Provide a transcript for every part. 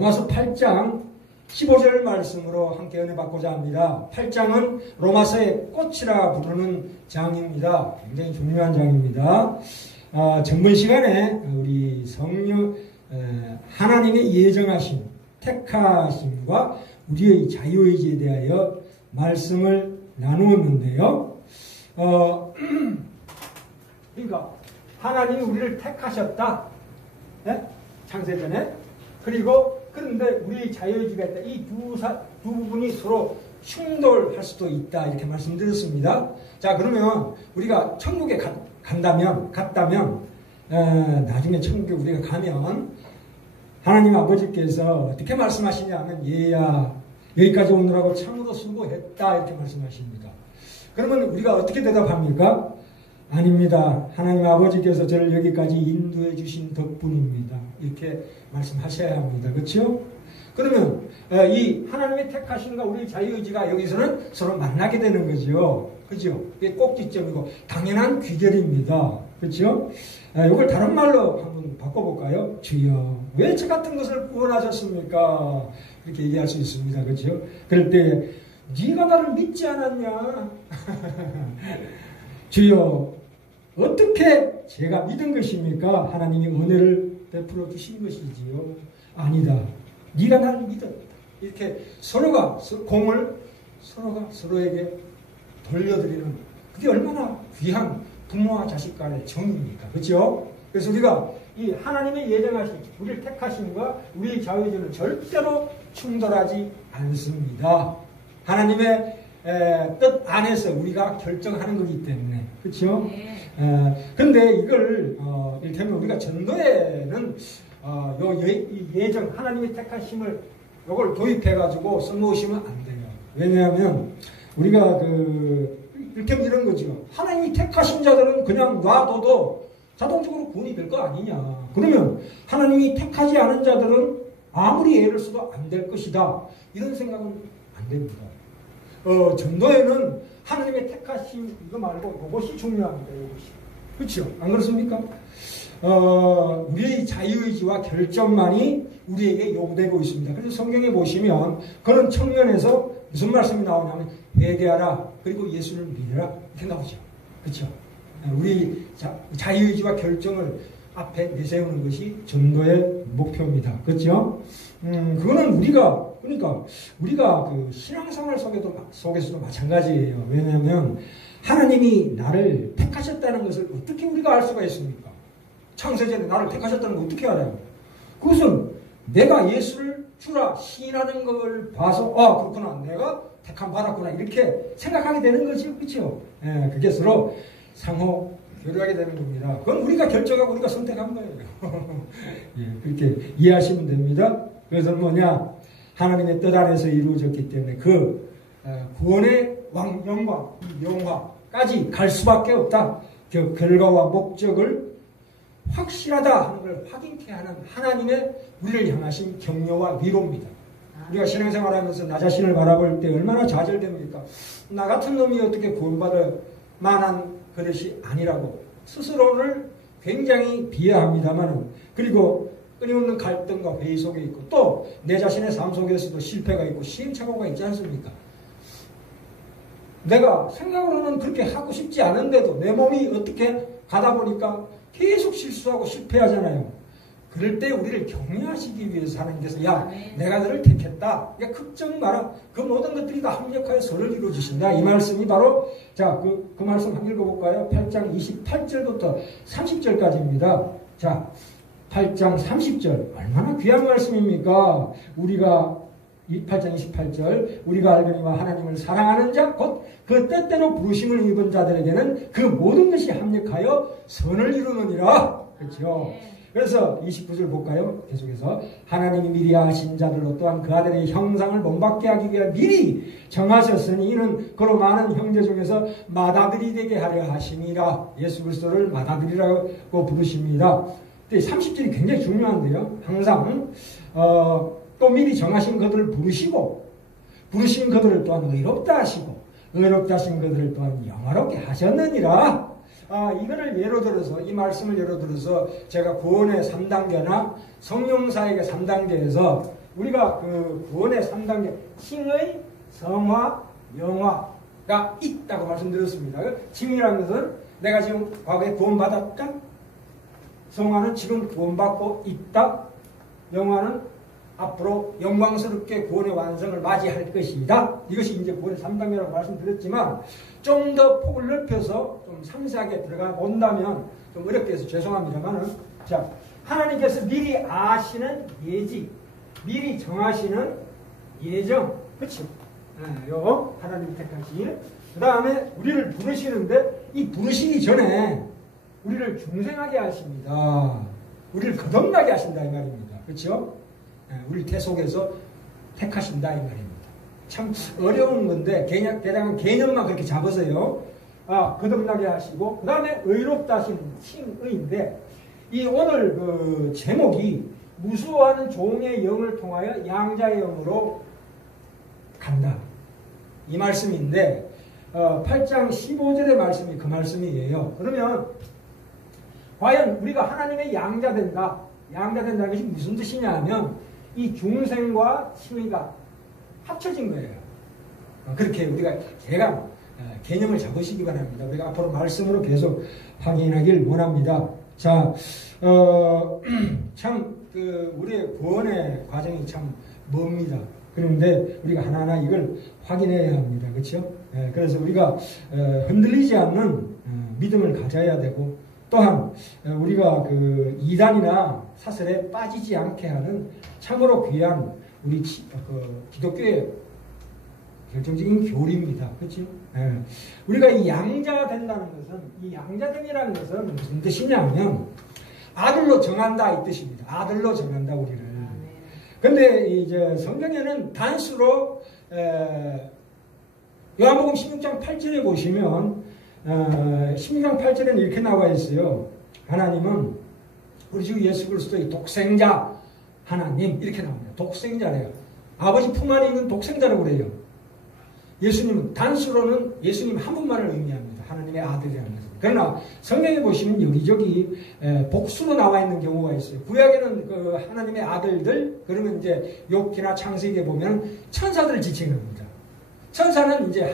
로마서 8장 15절 말씀으로 함께 은혜 받고자 합니다. 8장은 로마서의 꽃이라 부르는 장입니다. 굉장히 중요한 장입니다. 전번 시간에 우리 성령 하나님의 예정하심, 택하심과 우리의 자유의지에 대하여 말씀을 나누었는데요. 그러니까 하나님이 우리를 택하셨다. 네? 창세전에. 그리고 그런데 우리의 자유의지가 있다. 이 두 부분이 서로 충돌할 수도 있다. 이렇게 말씀드렸습니다. 자, 그러면 우리가 천국에 갔다면 나중에 천국에 우리가 가면 하나님 아버지께서 어떻게 말씀하시냐면 얘야 여기까지 오느라고 참으로 수고했다 이렇게 말씀하십니다. 그러면 우리가 어떻게 대답합니까? 아닙니다. 하나님 아버지께서 저를 여기까지 인도해 주신 덕분입니다. 이렇게 말씀하셔야 합니다. 그렇죠? 그러면 이 하나님의 택하심과 우리 자유의지가 여기서는 서로 만나게 되는 거죠. 그렇죠? 이게 꼭지점이고 당연한 귀결입니다. 그렇죠? 이걸 다른 말로 한번 바꿔볼까요? 주여 왜 저 같은 것을 구원하셨습니까? 이렇게 얘기할 수 있습니다. 그렇죠? 그럴 때 네가 나를 믿지 않았냐? 주여 어떻게 제가 믿은 것입니까? 하나님이 은혜를 베풀어 주신 것이지요. 아니다. 네가 나를 믿었다. 이렇게 서로가 공을 서로에게 돌려드리는 그게 얼마나 귀한 부모와 자식 간의 정입니까? 그렇죠? 그래서 우리가 이 하나님의 예정하신 우리를 택하심과 우리의 자유의지는 절대로 충돌하지 않습니다. 하나님의 뜻 안에서 우리가 결정하는 거기 때문에. 그렇죠? 근데 이걸 이를테면 우리가 전도에는 이 예정 하나님의 택하심을 이걸 도입해가지고 써놓으시면 안 돼요. 왜냐하면 우리가 이를테면 이런 거죠. 하나님이 택하신 자들은 그냥 놔둬도 자동적으로 구원이 될 거 아니냐. 그러면 하나님이 택하지 않은 자들은 아무리 애를 써도 안 될 것이다. 이런 생각은 안 됩니다. 전도에는 하나님의 택하심 이거 말고 이것이 중요합니다. 이것이. 그렇죠? 안 그렇습니까? 우리의 자유의지와 결정만이 우리에게 요구되고 있습니다. 그래서 성경에 보시면 그런 측면에서 무슨 말씀이 나오냐면 회개하라 그리고 예수를 믿으라 이렇게 나오죠. 그렇죠? 우리 자유의지와 결정을 앞에 내세우는 것이 전도의 목표입니다. 그렇죠? 그거는 우리가 그 신앙생활 속에서도 마찬가지예요. 왜냐하면 하나님이 나를 택하셨다는 것을 어떻게 우리가 알 수가 있습니까? 창세전에 나를 택하셨다는 걸 어떻게 알아요? 그것은 내가 예수를 주라 시인하는 걸 봐서 그렇구나 내가 택함 받았구나 이렇게 생각하게 되는 거죠. 그렇죠? 그게 서로 상호 교류하게 되는 겁니다. 그건 우리가 결정하고 우리가 선택한 거예요. 그렇게 이해하시면 됩니다. 그래서 뭐냐 하나님의 뜻 안에서 이루어졌기 때문에 그 구원의 영광, 영화까지 갈 수밖에 없다. 그 결과와 목적을 확실하다 하는 걸 확인케 하는 하나님의 우리를 향하신 격려와 위로입니다. 우리가 신앙생활하면서 나 자신을 바라볼 때 얼마나 좌절됩니까? 나 같은 놈이 어떻게 구원받을 만한 그릇이 아니라고 스스로를 굉장히 비하합니다만 그리고 끊임없는 갈등과 회의 속에 있고 또 내 자신의 삶 속에서도 실패가 있고 시행착오가 있지 않습니까? 내가 생각으로는 그렇게 하고 싶지 않은데도 내 몸이 어떻게 가다 보니까 계속 실수하고 실패하잖아요. 그럴 때 우리를 격려하시기 위해서 하나님께서 야 내가 너를 택했다. 야 걱정 마라. 그 모든 것들이 다 합력하여 선을 이루어주신다. 이 말씀이 바로 자 그 말씀 한번 읽어볼까요? 8장 28절부터 30절까지입니다. 자 8장 30절 얼마나 귀한 말씀입니까? 우리가 8장 28절 우리가 알거니와 하나님을 사랑하는 자 곧 그 뜻대로 부르심을 입은 자들에게는 그 모든 것이 합력하여 선을 이루느니라. 그렇죠? 그래서 29절 볼까요? 계속해서 하나님이 미리 하신 자들로 또한 그 아들의 형상을 본받게 하기 위해 미리 정하셨으니 이는 그로 많은 형제 중에서 맏아들이 되게 하려 하심이라. 예수 그리스도를 맏아들이라고 부르십니다. 30절이 굉장히 중요한데요. 항상 또 미리 정하신 것들을 부르신 것들을 또한 의롭다 하시고 의롭다 하신 것들을 또한 영화롭게 하셨느니라. 이거를 예로 들어서 이 말씀을 예로 들어서 제가 구원의 3단계나 성령사역의 3단계에서 우리가 그 구원의 3단계, 칭의, 성화, 영화가 있다고 말씀드렸습니다. 칭이라는 것은 내가 지금 과거에 구원받았다. 성화는 지금 구원받고 있다. 영화는 앞으로 영광스럽게 구원의 완성을 맞이할 것이다. 이것이 이제 구원의 3단계라고 말씀드렸지만 좀 더 폭을 넓혀서 좀 상세하게 들어가 본다면 좀 어렵게 해서 죄송합니다만은, 자, 하나님께서 미리 아시는 예지, 미리 정하시는 예정, 그렇죠? 요 하나님 택하신. 그 다음에 우리를 부르시는데 이 부르시기 전에 우리를 중생하게 하십니다. 우리를 거듭나게 하신다 이 말입니다. 그렇죠? 우리 태 속에서 택하신다 이 말입니다. 참 어려운 건데 대략 개념만 그렇게 잡으세요. 거듭나게 하시고, 그 다음에 의롭다 하시는 칭의인데, 이 오늘 그 제목이 무수하는 종의 영을 통하여 양자의 영으로 간다 이 말씀인데, 8장 15절의 말씀이 그 말씀이에요. 그러면 과연 우리가 하나님의 양자된다, 양자된다는 것이 무슨 뜻이냐 하면 이 중생과 칭의가 합쳐진 거예요. 그렇게 우리가 제가 개념을 잡으시기 바랍니다. 우리가 앞으로 말씀으로 계속 확인하길 원합니다. 자, 참 우리의 구원의 과정이 참 멉니다. 그런데 우리가 하나하나 이걸 확인해야 합니다. 그렇죠? 그래서 우리가 흔들리지 않는 믿음을 가져야 되고, 또한 우리가 그 이단이나 사슬에 빠지지 않게 하는 참으로 귀한 우리 기독교의 결정적인 교리입니다. 그렇죠? 우리가 이 양자가 된다는 것은, 이 양자됨이라는 것은 무슨 뜻이냐면 아들로 정한다 이 뜻입니다. 아들로 정한다 우리를. 근데 이제 성경에는 단수로 요한복음 16장 8절에 보시면 16장 8절에는 이렇게 나와 있어요. 하나님은 우리 주 예수 그리스도의 독생자 하나님 이렇게 나옵니다. 독생자래요. 아버지 품 안에 있는 독생자라고 그래요. 예수님은 단수로는 예수님 한 분만을 의미합니다. 하나님의 아들이라는 것은. 그러나 성경에 보시면 여기저기 복수로 나와 있는 경우가 있어요. 구약에는 그 하나님의 아들들, 그러면 이제 욥기나 창세기에 보면 천사들을 지칭합니다. 천사는 이제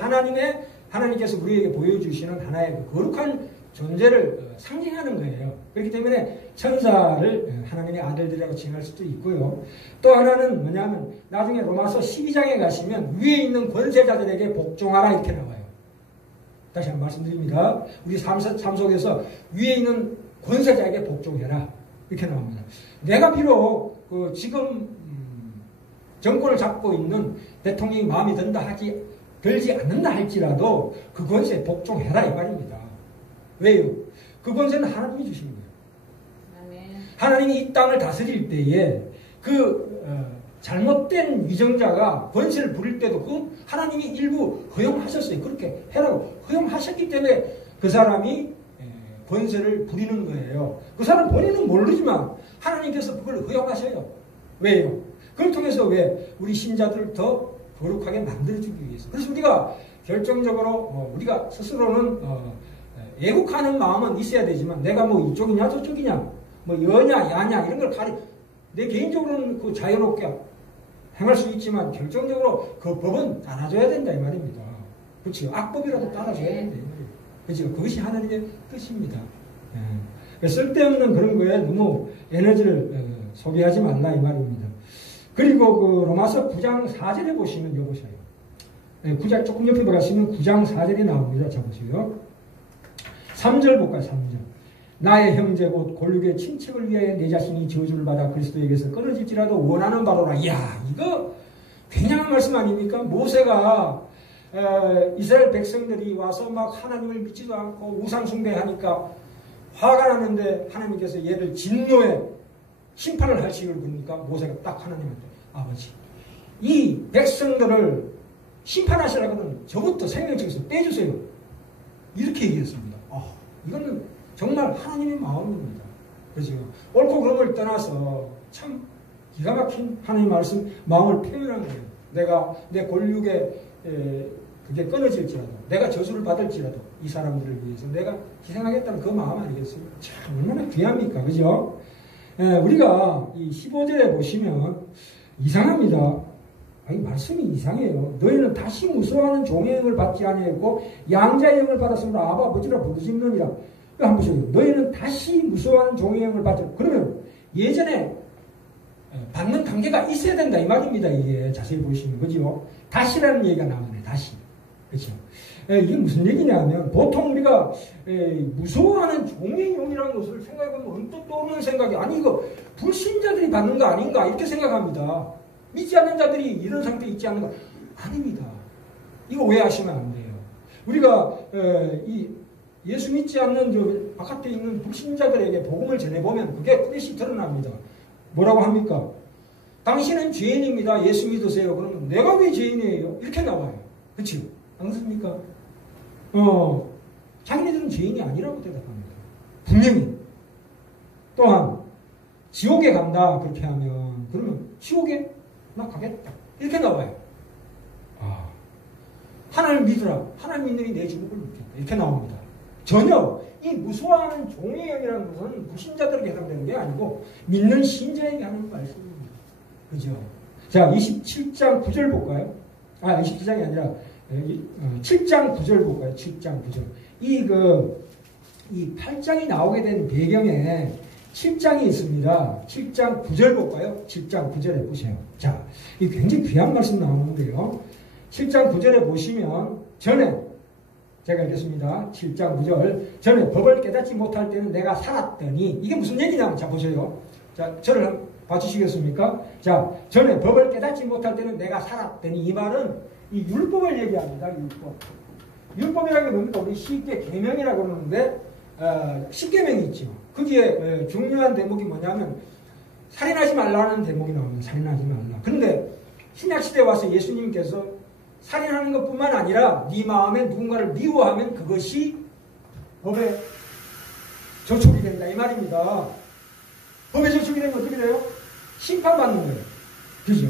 하나님께서 우리에게 보여주시는 하나의 거룩한 존재를 상징하는 거예요. 그렇기 때문에 천사를 하나님의 아들들이라고 칭할 수도 있고요. 또 하나는 뭐냐면 나중에 로마서 12장에 가시면 위에 있는 권세자들에게 복종하라 이렇게 나와요. 다시 한번 말씀드립니다. 우리 삶 속에서 위에 있는 권세자에게 복종해라 이렇게 나옵니다. 내가 비록 지금 정권을 잡고 있는 대통령이 마음에 들지 않는다 할지라도 그 권세에 복종해라 이 말입니다. 왜요? 그 권세는 하나님이 주신 거예요. 하나님이 이 땅을 다스릴 때에 잘못된 위정자가 권세를 부릴 때도 그 하나님이 일부 허용하셨어요. 그렇게 해라고 허용하셨기 때문에 그 사람이 권세를 부리는 거예요. 그 사람 본인은 모르지만 하나님께서 그걸 허용하셔요. 왜요? 그걸 통해서 왜 우리 신자들을 더 거룩하게 만들어주기 위해서. 그래서 우리가 결정적으로 우리가 스스로는 애국하는 마음은 있어야 되지만 내가 뭐 이쪽이냐 저쪽이냐 뭐 여냐 야냐 이런 걸 내 개인적으로는 그 자유롭게 행할 수 있지만 결정적으로 그 법은 따라줘야 된다 이 말입니다. 그렇죠? 악법이라도 따라줘야 된다 이 말이에요. 그렇죠? 그것이 하나님의 뜻입니다. 쓸데없는 그런 거에 너무 에너지를 소비하지 말라 이 말입니다. 그리고 그 로마서 9장 4절에 보시면 이거 보셔요. 9장 조금 옆에 보시면 9장 4절이 나옵니다. 자 보세요. 3절 볼까요? 3절. 나의 형제 곧 골육의 친척을 위하여 내 자신이 저주를 받아 그리스도에게서 끊어질지라도 원하는 바로라. 이야, 이거 굉장한 말씀 아닙니까? 모세가 이스라엘 백성들이 와서 막 하나님을 믿지도 않고 우상숭배하니까 화가 나는데 하나님께서 얘를 진노에 심판을 하시길 그러니까 모세가 딱 하나님한테 아버지 이 백성들을 심판하시라고는 저부터 생명책에서 떼주세요. 이렇게 얘기했습니다. 이거는 정말 하나님의 마음입니다. 그죠? 옳고 그름을 떠나서 참 기가 막힌 하나님의 말씀, 마음을 표현한 거예요. 내가 내 골육에 그게 끊어질지라도, 내가 저주를 받을지라도 이 사람들을 위해서 내가 희생하겠다는 그 마음 아니겠습니까? 참 얼마나 귀합니까? 그죠? 우리가 이 15절에 보시면 이상합니다. 아니, 말씀이 이상해요. 너희는 다시 무서워하는 종의 영을 받지 아니하였고 양자의 영을 받았으므로 아바 아버지라 부르짖느니라. 한번 보세요. 너희는 다시 무서워하는 종의 영을 받지. 그러면 예전에 받는 관계가 있어야 된다 이 말입니다. 이게 자세히 보시면 그죠? 다시라는 얘기가 나오네. 다시. 그렇죠? 이게 무슨 얘기냐면 보통 우리가 무서워하는 종의 영이라는 것을 생각해보면 언뜻 떠오르는 생각이 아니 이거 불신자들이 받는 거 아닌가 이렇게 생각합니다. 믿지 않는 자들이 이런 상태에 있지 않는 거 아닙니다. 이거 오해하시면 안 돼요. 우리가 이 예수 믿지 않는 저 바깥에 있는 불신자들에게 복음을 전해보면 그게 뚜렷이 드러납니다. 뭐라고 합니까? 당신은 죄인입니다. 예수 믿으세요. 그러면 내가 왜 죄인이에요? 이렇게 나와요. 그렇죠? 안 그렇습니까? 자기네들은 죄인이 아니라고 대답합니다. 분명히. 또한 지옥에 간다 그렇게 하면 그러면 지옥에 나 가겠다 이렇게 나와요. 하나님 믿으라. 하나님 믿느니 내 지옥을 믿겠다 이렇게 나옵니다. 전혀 이 무서워하는 종의 영이라는 것은 불신자들에게 해당되는 게 아니고 믿는 신자에게 하는 말씀입니다. 그죠? 자, 27장 9절 볼까요? 27장이 아니라 7장 9절 볼까요? 7장 9절. 이 8장이 나오게 된 배경에 7장이 있습니다. 7장 9절 볼까요? 7장 9절에 보세요. 자, 이 굉장히 귀한 말씀 나오는데요. 7장 9절에 보시면 전에 제가 읽겠습니다. 7장 9절. 전에 법을 깨닫지 못할 때는 내가 살았더니 이게 무슨 얘기냐면 자 보세요. 자, 저를 봐주시겠습니까? 자, 전에 법을 깨닫지 못할 때는 내가 살았더니 이 말은 이 율법을 얘기합니다. 율법. 율법이라는 게 뭡니까? 우리 쉽게 계명이라고 그러는데 십계명이 있죠. 거기에 중요한 대목이 뭐냐면 살인하지 말라는 대목이 나옵니다. 살인하지 말라. 그런데 신약시대에 와서 예수님께서 살인하는 것뿐만 아니라 네 마음에 누군가를 미워하면 그것이 법에 저촉이 된다 이 말입니다. 법에 저촉이 되면 어떻게 돼요? 심판받는 거예요. 그죠?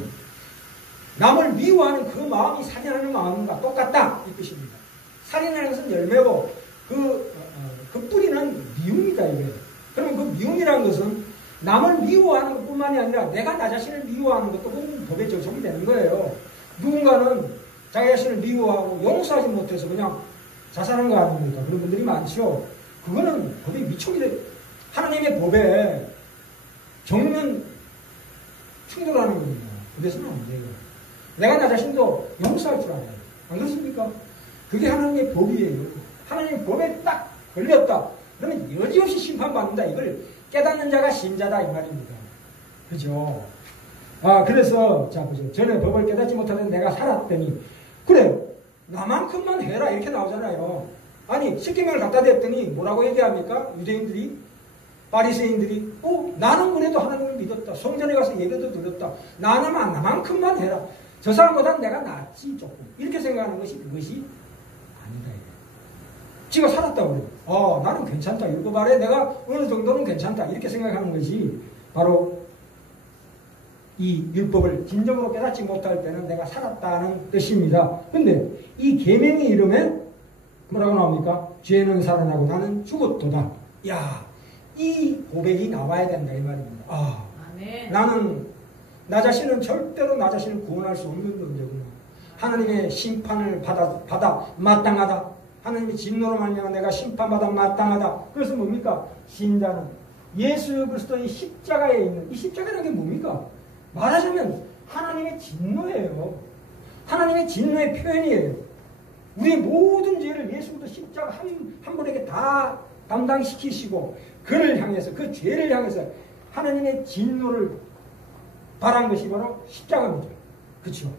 남을 미워하는 그 마음이 살인하는 마음과 똑같다 이 뜻입니다. 살인하는 것은 열매고 그 뿌리는 미움이다 이게. 그러면 그 미움이라는 것은 남을 미워하는 것뿐만이 아니라 내가 나 자신을 미워하는 것도 그건 법에 저촉이 되는 거예요. 누군가는 자기 자신을 미워하고 용서하지 못해서 그냥 자살한 거 아닙니까? 그런 분들이 많죠. 그거는 법에 미촉이 돼. 하나님의 법에 정면 충돌하는 겁니다. 그래서는 안 돼요. 내가 나 자신도 용서할 줄 알아요. 안 그렇습니까? 그게 하나님의 법이에요. 하나님의 법에 딱 걸렸다. 그러면 여지없이 심판받는다. 이걸 깨닫는 자가 신자다 이 말입니다. 그죠? 그래서 자 보세요. 전에 법을 깨닫지 못하는 내가 살았더니 그래 나만큼만 해라 이렇게 나오잖아요. 아니 십계명을 갖다 댔더니 뭐라고 얘기합니까? 유대인들이 바리새인들이 나는 그래도 하나님을 믿었다. 성전에 가서 예배도 드렸다. 나만큼만 해라. 저 사람보다 내가 낫지 조금. 이렇게 생각하는 것이 그것이 아니다. 지가 살았다고 그래요. 나는 괜찮다. 율법 아래 내가 어느 정도는 괜찮다. 이렇게 생각하는 것이 바로 이 율법을 진정으로 깨닫지 못할 때는 내가 살았다는 뜻입니다. 근데 이 계명이 이르면 뭐라고 나옵니까? 죄는 살아나고 나는 죽었도다. 야, 이 고백이 나와야 된다 이 말입니다. 아멘. 나는 나 자신은 절대로 나 자신을 구원할 수 없는 존재구나. 하나님의 심판을 받아 마땅하다. 하나님의 진노로 말미암아 내가 심판받아 마땅하다. 그래서 뭡니까? 신자는 예수 그리스도의 십자가에 있는 이 십자가라는 게 뭡니까? 말하자면 하나님의 진노예요. 하나님의 진노의 표현이에요. 우리의 모든 죄를 예수 그리스도 십자가 한 분에게 다 담당시키시고 그를 향해서 그 죄를 향해서 하나님의 진노를 바란 것이 바로 십자가입니다. 그렇죠?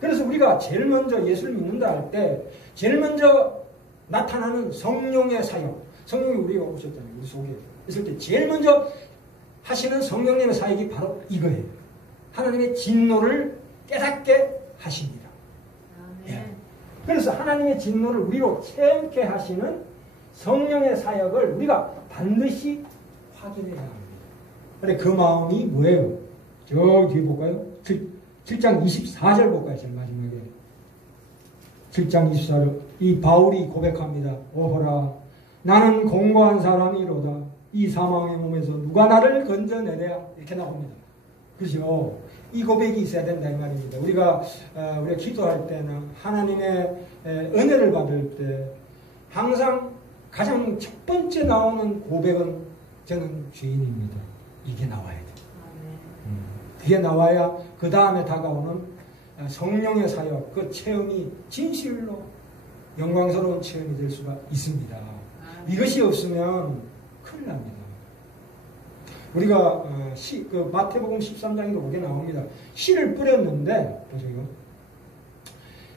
그래서 우리가 제일 먼저 예수를 믿는다 할 때 제일 먼저 나타나는 성령의 사역, 성령이 우리가 오셨잖아요. 우리 속에 있을 때 제일 먼저 하시는 성령님의 사역이 바로 이거예요. 하나님의 진노를 깨닫게 하십니다. 예. 그래서 하나님의 진노를 우리로 체험케 하시는 성령의 사역을 우리가 반드시 확인해야 합니다. 그래 그 마음이 뭐예요? 저 뒤에 볼까요? 7장 24절 볼까요? 제일 마지막에 7장 24절 이 바울이 고백합니다. 오호라 나는 공고한 사람이로다. 이 사망의 몸에서 누가 나를 건져내랴 이렇게 나옵니다. 그죠? 이 고백이 있어야 된다 이 말입니다. 우리가 기도할 때는 하나님의 은혜를 받을 때 항상 가장 첫 번째 나오는 고백은 저는 죄인입니다. 이게 나와야 돼요. 그게 나와야 그 다음에 다가오는 성령의 사역, 그 체험이 진실로 영광스러운 체험이 될 수가 있습니다. 이것이 없으면 큰일 납니다. 우리가 그 마태복음 13장에도 그게 나옵니다. 씨를 뿌렸는데 보세요.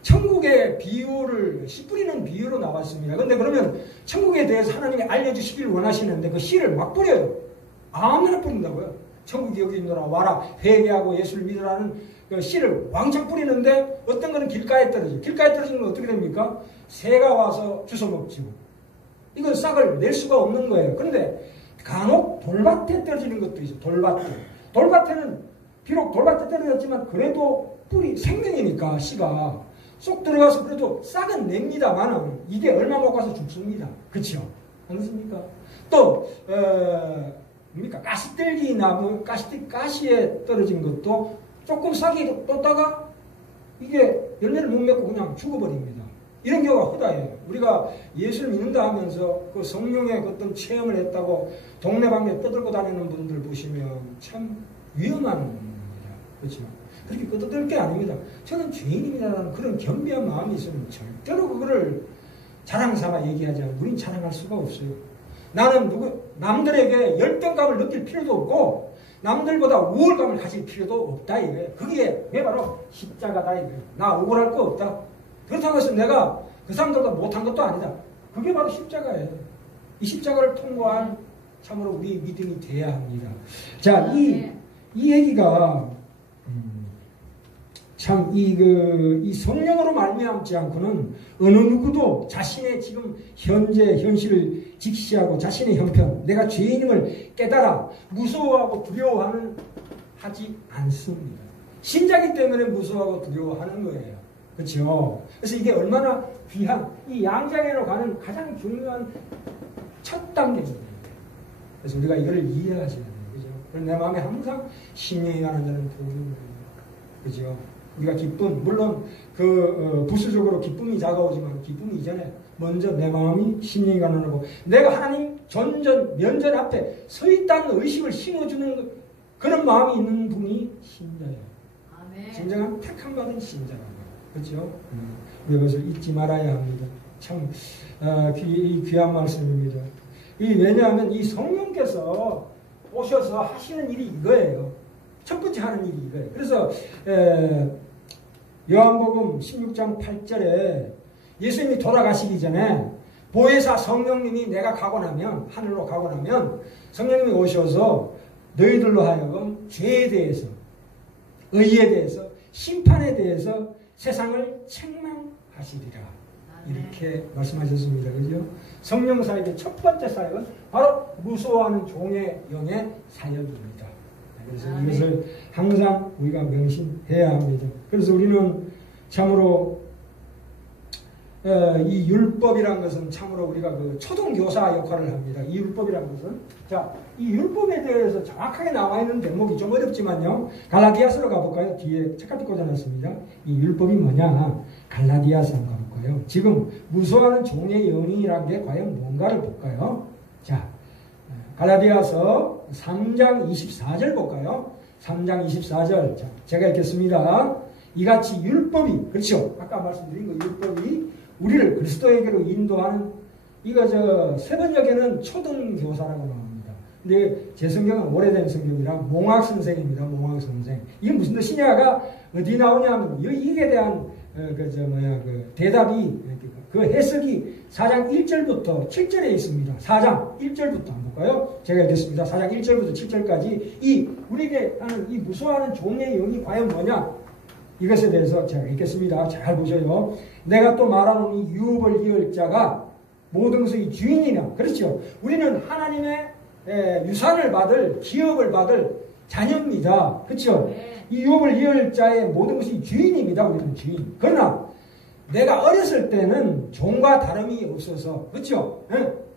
천국의 비유를 씨 뿌리는 비유로 나왔습니다. 그런데 그러면 천국에 대해서 하나님이 알려주시길 원하시는데 그 씨를 막 뿌려요. 아무나 뿌린다고요. 천국이 여기 있노라 와라 회개하고 예수를 믿으라는 그 씨를 왕창 뿌리는데 어떤 거는 길가에 떨어져요. 길가에 떨어지는 건 어떻게 됩니까? 새가 와서 주워먹죠. 이건 싹을 낼 수가 없는 거예요. 그런데 간혹 돌밭에 떨어지는 것도 있어요. 돌밭에는 비록 돌밭에 떨어졌지만 그래도 뿌리 생명이니까 씨가 쏙 들어가서 그래도 싹은 냅니다만은 이게 얼마 못 가서 죽습니다. 그렇죠? 안 그렇습니까? 또 뭡니까? 가시떨기 나무, 가시에 떨어진 것도 조금 싹이 떴다가 이게 열매를 못 맺고 그냥 죽어버립니다. 이런 경우가 허다해요. 우리가 예수를 믿는다 하면서 그 성령의 어떤 체험을 했다고 동네방네 떠들고 다니는 분들 보시면 참 위험한 겁니다. 그렇죠? 그렇게 떠들 게 아닙니다. 저는 죄인입니다라는 그런 겸비한 마음이 있으면 절대로 그거를 자랑 삼아 얘기하지 않아요. 우린 자랑할 수가 없어요. 나는 남들에게 열등감을 느낄 필요도 없고 남들보다 우월감을 가질 필요도 없다 이거예요. 그게 바로 십자가다 이거예요. 나 억울할 거 없다. 그렇다고 해서 내가 그 사람들보다 못한 것도 아니다. 그게 바로 십자가예요. 이 십자가를 통과한 참으로 우리 믿음이 돼야 합니다. 자, 이 얘기가 참 이 성령으로 말미암지 않고는 어느 누구도 자신의 지금 현재 현실을 직시하고 자신의 형편, 내가 죄인임을 깨달아 무서워하고 두려워하는 하지 않습니다. 신자기 때문에 무서워하고 두려워하는 거예요. 그렇죠? 그래서 이게 얼마나 귀한 이 양장애로 가는 가장 중요한 첫 단계입니다. 그래서 우리가 이거를 이해하셔야 돼요. 그죠? 그래서 내 마음에 항상 심령이 가는 자는 복이 있는 거예요. 그죠? 우리가 기쁨, 물론 부수적으로 기쁨이 다가오지만 기쁨이 이전에 먼저 내 마음이 심령이 가난하고 내가 하나님 면전 앞에 서 있다는 의식을 심어주는 그런 마음이 있는 분이 신자예요. 아멘. 진정한 택함 받은 신자라고. 그렇죠? 우리 그것을 잊지 말아야 합니다. 참 귀한 말씀입니다. 왜냐하면 이 성령께서 오셔서 하시는 일이 이거예요. 첫 번째 하는 일이 이거예요. 그래서 요한복음 16장 8절에 예수님이 돌아가시기 전에 보혜사 성령님이 내가 가고 나면 하늘로 가고 나면 성령님이 오셔서 너희들로 하여금 죄에 대해서 의에 대해서 심판에 대해서 세상을 책망하시리라 이렇게 말씀하셨습니다. 그죠? 성령 사역의 첫 번째 사역은 바로 무서워하는 종의 영의 사역입니다. 그래서 이것을 항상 우리가 명심해야 합니다. 그래서 우리는 참으로 이 율법이란 것은 참으로 우리가 그 초등교사 역할을 합니다. 이 율법이란 것은 이 율법에 대해서 정확하게 나와 있는 대목이 좀 어렵지만요. 갈라디아서로 가볼까요? 뒤에 책까지 꽂아놨습니다. 이 율법이 뭐냐? 갈라디아서 한번 가볼까요? 지금 무서워하는 종의 영이라는 게 과연 뭔가를 볼까요? 자, 갈라디아서 3장 24절 볼까요? 3장 24절. 자, 제가 읽겠습니다. 이같이 율법이, 그렇죠? 아까 말씀드린 거 율법이 우리를 그리스도에게로 인도하는, 세번역에는 초등교사라고 나옵니다. 근데 제 성경은 오래된 성경이라 몽학선생입니다. 몽학선생. 이게 무슨 뜻이냐가 어디 나오냐면, 이게 대한, 대답이, 그 해석이 4장 1절부터 7절에 있습니다. 4장 1절부터 한번 볼까요? 제가 읽겠습니다. 4장 1절부터 7절까지 우리에게 하는 이 무서워하는 종의 영이 과연 뭐냐? 이것에 대해서 제가 읽겠습니다. 잘 보셔요. 내가 또 말하노니 유업을 이을 자가 모든 것의 주인이냐. 그렇죠. 우리는 하나님의 유산을 받을, 기업을 받을 자녀입니다. 그렇죠. 이 유업을 이을 자의 모든 것이 주인입니다. 우리는 주인. 그러나 내가 어렸을 때는 종과 다름이 없어서, 그렇죠?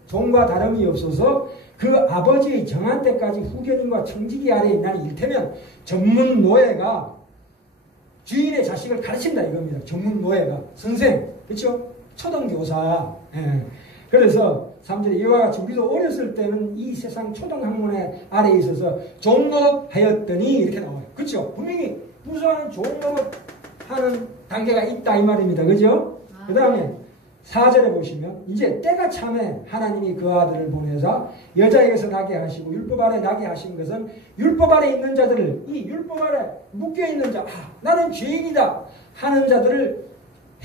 종과 다름이 없어서 그 아버지의 정한 때까지 후견인과 청지기 아래에 있나니 이를테면 전문 노예가 주인의 자식을 가르친다 이겁니다. 전문 노예가 선생, 그렇죠? 초등교사. 예. 그래서 3절에 이와 같이 우리도 어렸을 때는 이 세상 초등학문의 아래에 있어서 종노릇하였더니 이렇게 나와요. 그렇죠? 분명히 무수한 종노릇하는 단계가 있다 이 말입니다. 그죠? 그 다음에 4절에 보시면 이제 때가 참에 하나님이 그 아들을 보내사 여자에게서 나게 하시고 율법 아래 나게 하신 것은 율법 아래 있는 자들을 이 율법 아래 묶여있는 자 나는 죄인이다 하는 자들을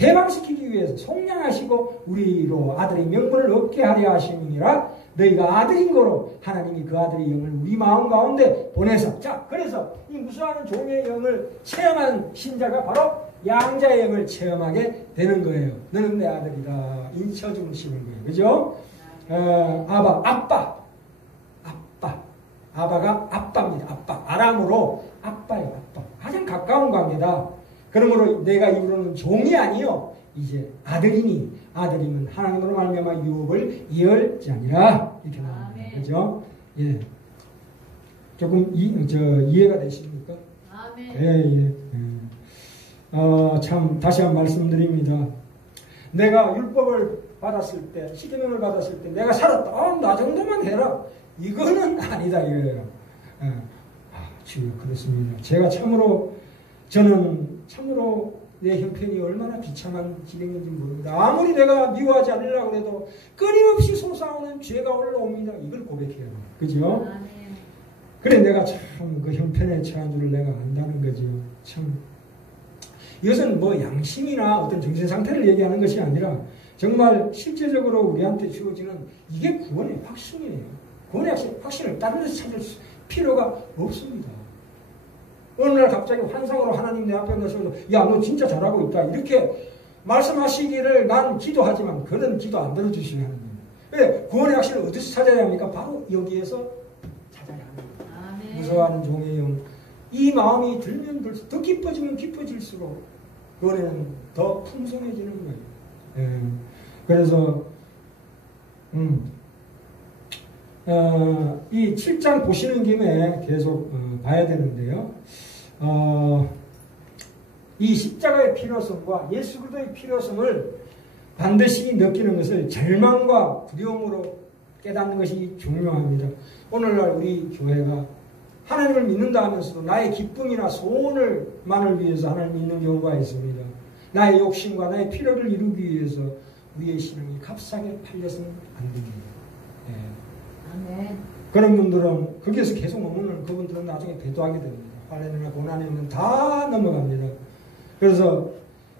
해방시키기 위해서 속량하시고 우리로 아들의 명분을 얻게 하려 하심이니라. 너희가 아들인 거로 하나님이 그 아들의 영을 우리 마음 가운데 보내서 자 그래서 이 무수한 종의 영을 체험한 신자가 바로 양자의 영을 체험하게 되는 거예요. 너는 내 아들이다. 인쳐주는 거예요. 그죠? 아빠. 아바가 아빠입니다. 아빠. 아람으로 아빠예요. 아빠. 가장 가까운 관계다. 그러므로 내가 이루는 종이 아니요 이제 아들이니 아들이면 하나님으로 말미암아 유업을 이을지니라 이렇게 나옵니다. 그죠? 예. 조금 이해가 되십니까? 아멘. 예. 참 다시 한번 말씀드립니다. 내가 율법을 받았을 때, 십계명을 받았을 때 내가 살았다. 나 정도만 해라. 이거는 아니다 이거예요. 주여 그렇습니다. 저는 참으로 내 형편이 얼마나 비참한 지경인지 모릅니다. 아무리 내가 미워하지 않으려고 해도 끊임없이 솟아오는 죄가 올라옵니다. 이걸 고백해야 합니다. 그죠? 그래 내가 참 그 형편에 처한 줄을 내가 안다는 거죠. 참 이것은 뭐 양심이나 어떤 정신 상태를 얘기하는 것이 아니라 정말 실제적으로 우리한테 주어지는 이게 구원의 확신이에요. 구원의 확신을 다른 데서 찾을 필요가 없습니다. 어느 날 갑자기 환상으로 하나님 내 앞에 나서서 야, 너 진짜 잘하고 있다. 이렇게 말씀하시기를 난 기도하지만 그런 기도 안 들어주시는 하나님. 왜? 구원의 확신을 어디서 찾아야 합니까? 바로 여기에서 찾아야 합니다. 아멘. 무서워하는 종의 영. 이 마음이 들면 들수록 더 깊어지면 깊어질수록 구원에는 더 풍성해지는 거예요. 예. 그래서 이 7장 보시는 김에 계속 봐야 되는데요. 이 십자가의 필요성과 예수 그리스도의 필요성을 반드시 느끼는 것을 절망과 두려움으로 깨닫는 것이 중요합니다. 오늘날 우리 교회가 하나님을 믿는다 하면서도 나의 기쁨이나 소원을만을 위해서 하나님을 믿는 경우가 있습니다. 나의 욕심과 나의 필요를 이루기 위해서 우리의 신앙이 값싸게 팔려서는 안 됩니다. 예. 아멘. 그런 분들은 거기에서 계속 머무는 그분들은 나중에 배도하게 됩니다. 환난이나 고난이 오면 다 넘어갑니다. 그래서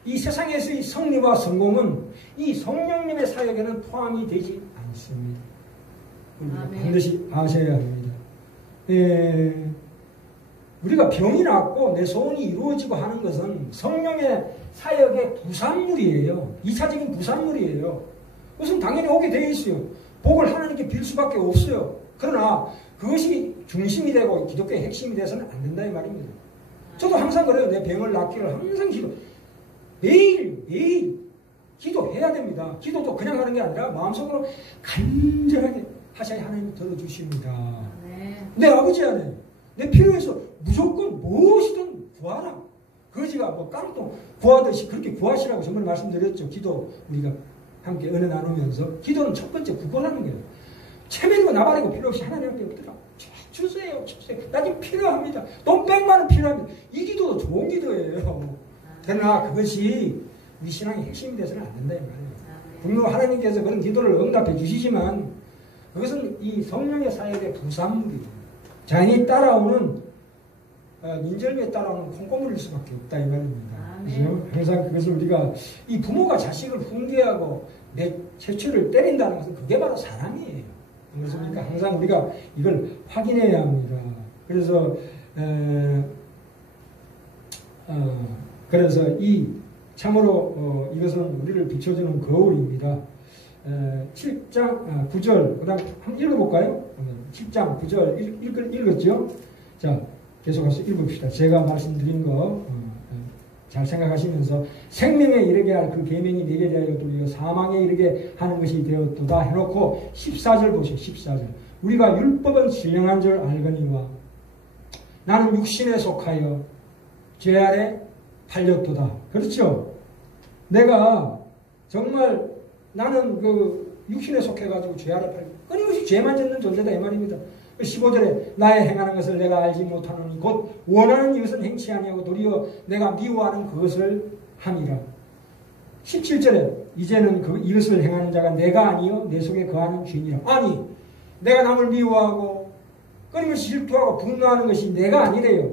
이 세상에서의 승리와 성공은 이 성령님의 사역에는 포함이 되지 않습니다. 반드시 아셔야 합니다. 예, 우리가 병이 낫고 내 소원이 이루어지고 하는 것은 성령의 사역의 부산물이에요. 2차적인 부산물이에요. 그것은 당연히 오게 되어 있어요. 복을 하나님께 빌 수밖에 없어요. 그러나 그것이 중심이 되고 기독교의 핵심이 돼서는 안 된다 이 말입니다. 저도 항상 그래요. 내 병을 낫기를 항상 매일 기도해야 됩니다. 기도도 그냥 하는 게 아니라 마음속으로 간절하게 하셔야 하나님이 들어주십니다. 내 아버지 안에 내 필요해서 무조건 무엇이든 구하라. 거지가 뭐 깡통 구하듯이 그렇게 구하시라고 정말 말씀드렸죠. 기도 우리가 함께 은혜 나누면서 기도는 첫 번째 구걸하는 거예요. 체면이고 나발이고 필요 없이 하나님 앞에 엎드려 주세요. 나 지금 필요합니다. 돈 100만 원 필요합니다. 이 기도도 좋은 기도예요. 그러나 그것이 우리 신앙의 핵심이 돼서는 안 된다 이 말이에요. 분명 하나님께서 그런 기도를 응답해 주시지만 그것은 이 성령의 사역의 부산물이에요. 자연히 따라오는 인절미에 따라오는 콩고물일 수밖에 없다 이 말입니다. 그래서 항상 그것을 우리가 이 부모가 자식을 훈계하고 내 최초를 때린다는 것은 그게 바로 사랑이에요. 그렇습니까? 항상 우리가 이걸 확인해야 합니다. 그래서 이 참으로 이것은 우리를 비춰주는 거울입니다. 7장 9절 그 다음 한번 읽어볼까요? 7장 9절 읽었죠? 자 계속해서 읽읍시다. 제가 말씀드린 거 잘 생각하시면서 생명에 이르게 할 그 계명이 내게 대하여 도리어 사망에 이르게 하는 것이 되었도다 해놓고 14절 보시오. 14절. 우리가 율법은 신령한 줄 알거니와 나는 육신에 속하여 죄 아래 팔렸도다. 그렇죠? 내가 정말 나는 그 육신에 속해가지고 죄 아래 팔려 끊임없이 죄만 짓는 존재다 이 말입니다. 15절에 나의 행하는 것을 내가 알지 못하노니 곧 원하는 이것은 행치 아니하고 도리어 내가 미워하는 그것을 함이라. 17절에 이제는 그 이것을 행하는 자가 내가 아니요 내 속에 거하는 죄니라. 아니 내가 남을 미워하고 끊임없이 질투하고 분노하는 것이 내가 아니래요.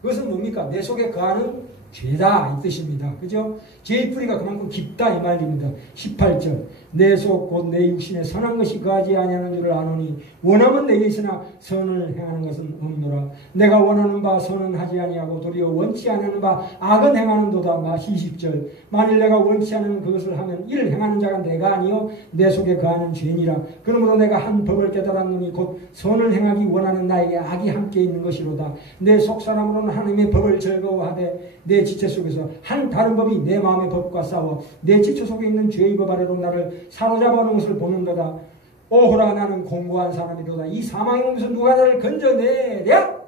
그것은 뭡니까? 내 속에 거하는 죄다 이 뜻입니다. 그죠? 죄의 뿌리가 그만큼 깊다 이 말입니다. 18절 내 속 곧 내 육신에 선한 것이 거하지 아니하는 줄을 아노니 원함은 내게 있으나 선을 행하는 것은 없노라. 내가 원하는 바 선은 하지 아니하고 도리어 원치 않는 바 악은 행하는도다. 20절 만일 내가 원치 않는 그것을 하면 이를 행하는 자가 내가 아니요 내 속에 거하는 죄니라. 그러므로 내가 한 법을 깨달았노니 곧 선을 행하기 원하는 나에게 악이 함께 있는 것이로다. 내 속사람으로는 하나님의 법을 즐거워하되 내 지체 속에서 한 다른 법이 내 마음의 법과 싸워 내 지체 속에 있는 죄의 법 아래로 나를 사로잡아 놓은 것을 보는도다. 오호라 나는 공고한 사람이로다. 이 사망의 몸에서 누가 나를 건져내랴?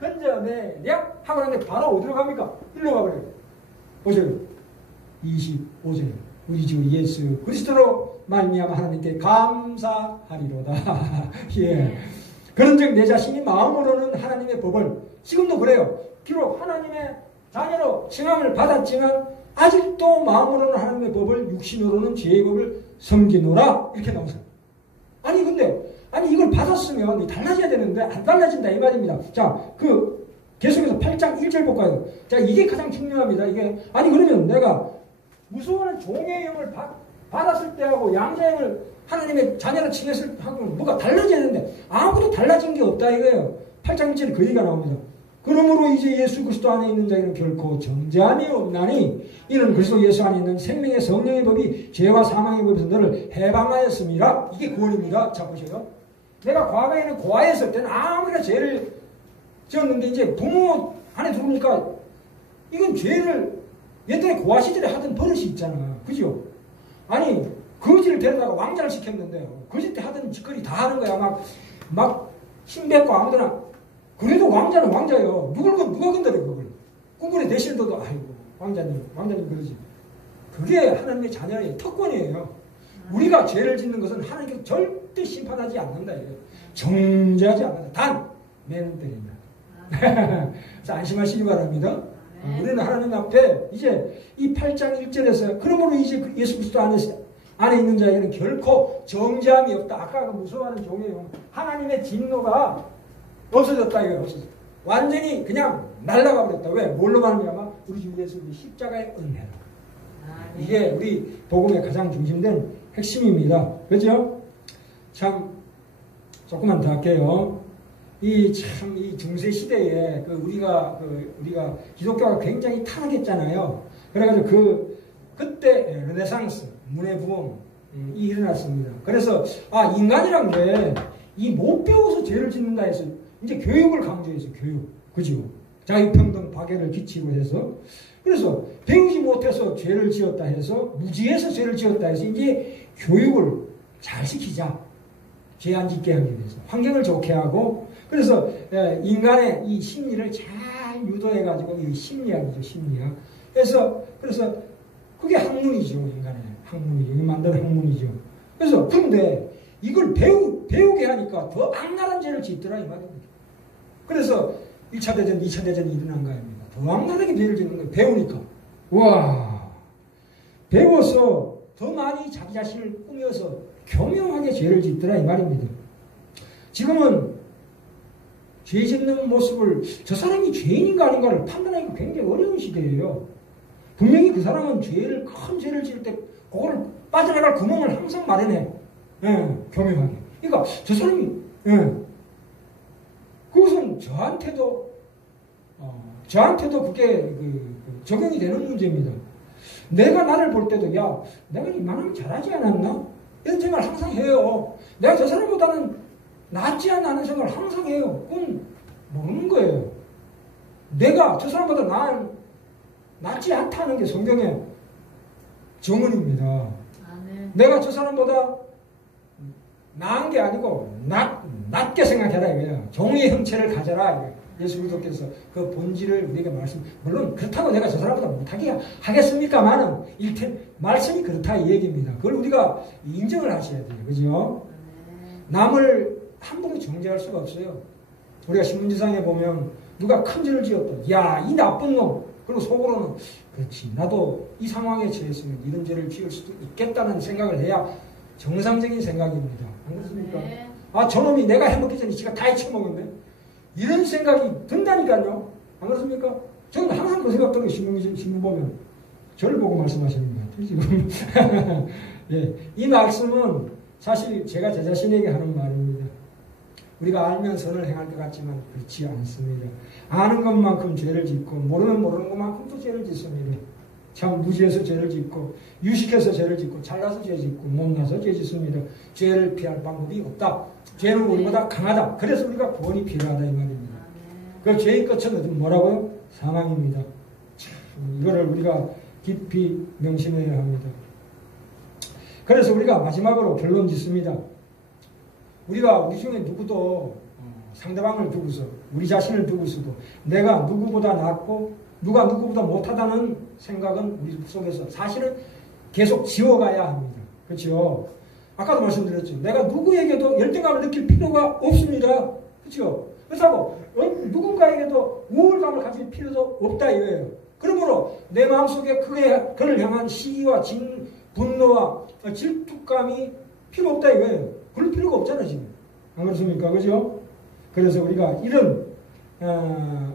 건져내랴? 하고 나는데 바로 어디로 갑니까? 일로 가버려요. 보세요. 25절 우리 주 예수 그리스도로 말미암아 하나님께 감사하리로다. 예. 그런즉 내 자신이 마음으로는 하나님의 법을 지금도 그래요. 비록 하나님의 자녀로 칭함을 받았지만 아직도 마음으로는 하나님의 법을 육신으로는 죄의 법을 섬기노라 이렇게 나오세요. 아니 근데 이걸 받았으면 달라져야 되는데 안 달라진다 이 말입니다. 자, 그 계속해서 8장 1절 볼까요? 자, 이게 가장 중요합니다. 이게 아니 그러면 내가 무서워하는 종의 영을 받았을 때하고 양자의 영을 하나님의 자녀로 칭했을 때하고 뭐가 달라져야 되는데 아무도 달라진 게 없다 이거예요. 8장 1절에 그 얘기가 나옵니다. 그러므로 이제 예수 그리스도 안에 있는 자에는 결코 정죄함이 없나니 이는 그리스도 예수 안에 있는 생명의 성령의 법이 죄와 사망의 법에서 너를 해방하였습니다. 이게 구원입니다. 자 보세요. 내가 과거에는 고아에 있을 때는 아무리나 죄를 지었는데 이제 부모 안에 들어오니까 이건 죄를 옛날에 고아 시절에 하던 버릇이 있잖아. 그죠? 아니 거지를 데려다가 왕자를 시켰는데요. 거지 때 하던 짓거리 다 하는 거야. 막 힘뱉고 아무데나. 그래도 왕자는 왕자예요. 누가 건드려 그걸. 꿈꾸는 대신도도 아이고 왕자님 그러지. 그게 하나님의 자녀의 특권이에요. 우리가 죄를 짓는 것은 하나님께서 절대 심판하지 않는다. 정죄하지 않는다. 단 매는 때린다. 그래서 안심하시기 바랍니다. 우리는 하나님 앞에 이제 이 8장 1절에서 그러므로 이제 예수 그리스도 안에 있는 자에게는 결코 정죄함이 없다. 아까 그 무서워하는 종이에요. 하나님의 진노가 없어졌다 이거예요. 없어졌다. 완전히 그냥 날아가 버렸다. 왜? 뭘로 말미암아? 우리 주 예수 십자가의 은혜로. 이게 우리 복음의 가장 중심된 핵심입니다. 그죠? 참 조금만 더 할게요. 이 중세 시대에 우리가 기독교가 굉장히 타락했잖아요. 그래가지고 그때 르네상스 문의 부흥이 일어났습니다. 그래서 인간이란 게 이 못 배워서 죄를 짓는다 해서 이제 교육을 강조해서 교육, 그죠? 자유평등 박애를 기치로 해서 그래서 배우지 못해서 죄를 지었다 해서 무지해서 죄를 지었다 해서 이제 교육을 잘 시키자. 죄 안 짓게 하기 위해서 환경을 좋게 하고 그래서 인간의 이 심리를 잘 유도해가지고 이 심리학이죠, 심리학. 그래서 그게 학문이죠, 인간의 학문이죠, 만든 학문이죠. 그래서 그런데 이걸 배우게 하니까 더 악랄한 죄를 짓더라 이 말입니다. 그래서 1차 대전, 2차 대전이 일어난 거 아닙니까? 더 악랄하게 죄를 짓는 거예요. 배우니까. 와, 배워서 더 많이 자기 자신을 꾸며서 교묘하게 죄를 짓더라 이 말입니다. 지금은 죄 짓는 모습을 저 사람이 죄인인가 아닌가를 판단하기가 굉장히 어려운 시대예요. 분명히 그 사람은 큰 죄를 지을 때 그거를 빠져나갈 구멍을 항상 마련해. 교묘하게. 그러니까 저 사람이 그것은 저한테도 그게 적용이 되는 문제입니다. 내가 나를 볼 때도 내가 이만하면 잘하지 않았나? 이런 생각을 항상 해요. 내가 저 사람보다는 낫지 않는 생각을 항상 해요. 그건 모르는 거예요. 내가 저 사람보다 낫지 않다는 게 성경의 정언입니다. 아멘. 내가 저 사람보다 나은 게 아니고 낮게 생각해라 이거야. 종의 형체를 가져라 이거야. 예수 그리스도께서 그 본질을 우리에게 물론 그렇다고 내가 저 사람보다 못하게 하겠습니까만은 말씀이 그렇다 이 얘기입니다. 그걸 우리가 인정을 하셔야 돼요. 그죠? 남을 함부로 정죄할 수가 없어요. 우리가 신문지상에 보면 누가 큰 죄를 지었다. 야, 이 나쁜 놈. 그리고 속으로는 그렇지. 나도 이 상황에 처했으면 이런 죄를 지을 수도 있겠다는 생각을 해야 정상적인 생각입니다. 안 그렇습니까? 아, 저놈이 내가 해먹기 전에 지가 다 잊혀먹었네. 이런 생각이 든다니까요. 안 그렇습니까? 저는 항상 그 생각 들어요. 신문 보면. 저를 보고 말씀하시는 것 같아요. 지금. 예, 이 말씀은 사실 제가 제 자신에게 하는 말입니다. 우리가 알면 선을 행할 것 같지만 그렇지 않습니다. 아는 것만큼 죄를 짓고 모르는 것만큼 또 죄를 짓습니다. 참 무지해서 죄를 짓고 유식해서 죄를 짓고 잘나서 죄 짓고 못나서 죄 짓습니다. 죄를 피할 방법이 없다. 죄는 우리보다 강하다. 그래서 우리가 구원이 필요하다 이 말입니다. 그 죄의 끝은 뭐라고요? 사망입니다. 참, 이거를 우리가 깊이 명심해야 합니다. 그래서 우리가 마지막으로 결론 짓습니다. 우리가 우리 중에 누구도 상대방을 두고서 우리 자신을 두고서도 내가 누구보다 낫고 누가 누구보다 못하다는 생각은 우리 속에서 사실은 계속 지워가야 합니다. 그렇죠? 아까도 말씀드렸죠. 내가 누구에게도 열등감을 느낄 필요가 없습니다. 그렇죠? 그렇다고 누군가에게도 우월감을 가질 필요도 없다 이거예요. 그러므로 내 마음속에 그를 향한 시기와 분노와 질투감이 필요 없다 이거예요. 그럴 필요가 없잖아요 지금. 안 그렇습니까? 그죠? 그래서 우리가 이런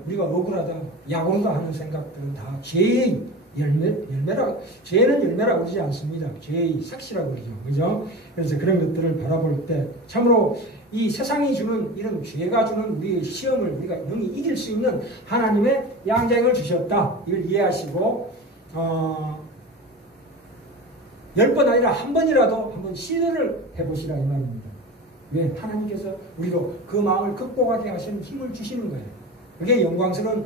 우리가 억울하다, 약오르다 하는 생각들은 다 죄의 열매라고, 죄는 열매라고 그러지 않습니다. 죄의 삭시라고 그러죠. 그죠? 그래서 그런 것들을 바라볼 때 참으로 이 세상이 주는 이런 죄가 주는 우리의 시험을 우리가 능히 이길 수 있는 하나님의 양자형을 주셨다. 이걸 이해하시고 10번 아니라 한 번이라도 한번 시도를 해보시라 이 말입니다. 왜? 하나님께서 우리로 그 마음을 극복하게 하시는 힘을 주시는 거예요. 그게 영광스러운